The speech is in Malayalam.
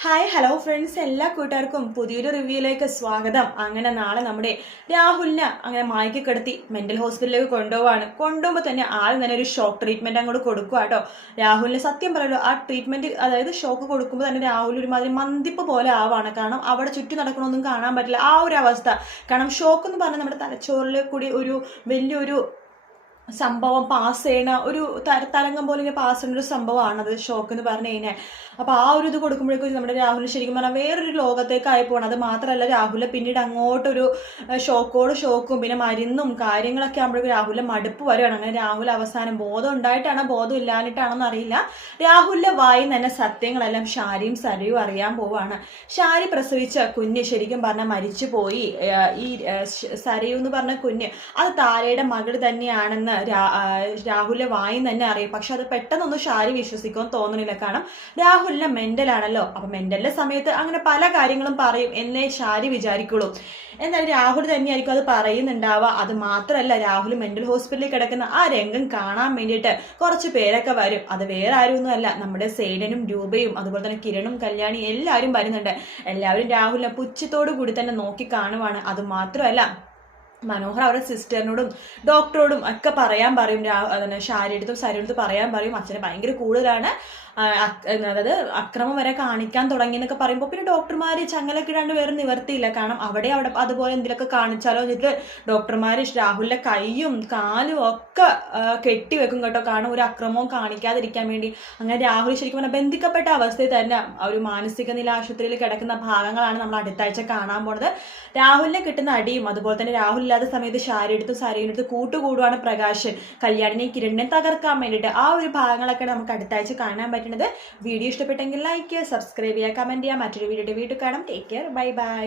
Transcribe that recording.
ഹായ് ഹലോ ഫ്രണ്ട്സ്, എല്ലാ കൂട്ടുകാർക്കും പുതിയൊരു റിവ്യൂയിലേക്ക് സ്വാഗതം. അങ്ങനെ നാളെ നമ്മുടെ രാഹുലിനെ അങ്ങനെ മായ്ക്ക് കിടത്തി മെന്റൽ ഹോസ്പിറ്റലിലേക്ക് കൊണ്ടുപോകുമ്പോൾ തന്നെ ആദ്യം തന്നെ ഒരു ഷോക്ക് ട്രീറ്റ്മെന്റ് അങ്ങോട്ട് കൊടുക്കുക കേട്ടോ. രാഹുലിന് സത്യം പറയുമല്ലോ, ആ ട്രീറ്റ്മെന്റ് അതായത് ഷോക്ക് കൊടുക്കുമ്പോൾ തന്നെ രാഹുൽ ഒരുമാതിരി മന്തിപ്പ് പോലെ ആവാണ്. കാരണം അവിടെ ചുറ്റും നടക്കണമൊന്നും കാണാൻ പറ്റില്ല, ആ ഒരു അവസ്ഥ. കാരണം ഷോക്ക് എന്ന് പറഞ്ഞാൽ നമ്മുടെ തലച്ചോറിൽ കൂടി ഒരു വലിയൊരു സംഭവം പാസ് ചെയ്യണ ഒരു തരംഗം പോലെ ഇങ്ങനെ പാസ് ചെയ്യുന്ന ഒരു സംഭവമാണ് അത് ഷോക്ക് എന്ന് പറഞ്ഞു കഴിഞ്ഞാൽ. അപ്പൊ ആ ഒരു ഇത് കൊടുക്കുമ്പോഴേക്കും നമ്മുടെ രാഹുൽ ശരിക്കും പറഞ്ഞാൽ വേറൊരു ലോകത്തേക്കായി പോകണം. അത് മാത്രമല്ല, രാഹുലെ പിന്നീട് അങ്ങോട്ടൊരു ഷോക്കും പിന്നെ മരുന്നും കാര്യങ്ങളൊക്കെ ആകുമ്പോഴേക്കും രാഹുലിന്റെ മടുപ്പ് വരുവാണ്. അങ്ങനെ രാഹുൽ അവസാനം ബോധം ഉണ്ടായിട്ടാണോ ബോധം ഇല്ലാഞ്ഞിട്ടാണോന്ന് അറിയില്ല, രാഹുലിന്റെ വായിൽ തന്നെ സത്യങ്ങളെല്ലാം ഷാരിയും സരയും അറിയാൻ പോവാണ്. ഷാരി പ്രസവിച്ച കുഞ്ഞ് ശരിക്കും പറഞ്ഞാൽ മരിച്ചു പോയി. ഈ സരയു എന്ന് പറഞ്ഞ കുഞ്ഞ് അത് താരയുടെ മകൾ തന്നെയാണെന്ന് രാഹുലിന്റെ വായിൽ തന്നെ അറിയും. പക്ഷെ അത് പെട്ടെന്നൊന്നും ഷാരി വിശ്വസിക്കുമെന്ന് തോന്നുന്നില്ല. കാരണം രാഹുലിനെ മെന്റലാണല്ലോ. അപ്പൊ മെന്റലിന്റെ സമയത്ത് അങ്ങനെ പല കാര്യങ്ങളും പറയും എന്നേ ഷാരി വിചാരിക്കുള്ളൂ. എന്നാലും രാഹുൽ തന്നെയായിരിക്കും അത് പറയുന്നുണ്ടാവുക. അത് മാത്രമല്ല, രാഹുൽ മെന്റൽ ഹോസ്പിറ്റലിൽ കിടക്കുന്ന ആ രംഗം കാണാൻ വേണ്ടിയിട്ട് കുറച്ച് പേരൊക്കെ വരും. അത് വേറെ ആരും അല്ല, നമ്മുടെ സേനനും രൂപയും അതുപോലെ തന്നെ കിരണും കല്യാണി എല്ലാവരും വരുന്നുണ്ട്. എല്ലാവരും രാഹുലിനെ പുച്ഛത്തോടു കൂടി തന്നെ നോക്കി കാണുവാണ്. അത് മാത്രമല്ല, മനോഹർ അവരുടെ സിസ്റ്ററിനോടും ഡോക്ടറോടും ഒക്കെ പറയും. ഷാരിയെടുത്തും സരിയെടുത്തും പറയാൻ പറയും. അച്ഛനെ ഭയങ്കര കൂടുതലാണ്, അതായത് അക്രമം വരെ കാണിക്കാൻ തുടങ്ങി എന്നൊക്കെ പറയുമ്പോൾ പിന്നെ ഡോക്ടർമാർ ചങ്ങലൊക്കെ ഇടാണ്ട് വേറെ നിവർത്തിയില്ല. കാരണം അവിടെ അതുപോലെ എന്തെങ്കിലുമൊക്കെ കാണിച്ചാലോ എന്നിട്ട് ഡോക്ടർമാർ രാഹുലിന്റെ കൈയും കാലും ഒക്കെ കെട്ടിവെക്കും കേട്ടോ. കാരണം ഒരു അക്രമവും കാണിക്കാതിരിക്കാൻ വേണ്ടി. അങ്ങനെ രാഹുൽ ശരിക്കും പറഞ്ഞാൽ ബന്ധിക്കപ്പെട്ട അവസ്ഥയിൽ തന്നെ ഒരു മാനസിക നില ആശുപത്രിയിൽ കിടക്കുന്ന ഭാഗങ്ങളാണ് നമ്മൾ അടുത്താഴ്ച കാണാൻ പോണത്. രാഹുലിനെ കിട്ടുന്ന അടിയും അതുപോലെ തന്നെ രാഹുൽ ഇല്ലാത്ത സമയത്ത് ഷാരിയെടുത്തും സരയെടുത്ത് കൂട്ടുകൂടുവാണ് പ്രകാശൻ കല്യാണിനെയും കിരണിനെയും തകർക്കാൻ വേണ്ടിയിട്ട്. ആ ഒരു ഭാഗങ്ങളൊക്കെ നമുക്ക് അടുത്താഴ്ച കാണാൻ പറ്റും. വീഡിയോ ഇഷ്ടപ്പെട്ടെങ്കിൽ ലൈക്ക് ചെയ്യുക, സബ്സ്ക്രൈബ് ചെയ്യുക, കമന്റ് ചെയ്യുക. മറ്റൊരു വീഡിയോയുടെ വീട്ടിൽ കാണാം. Take care, bye bye.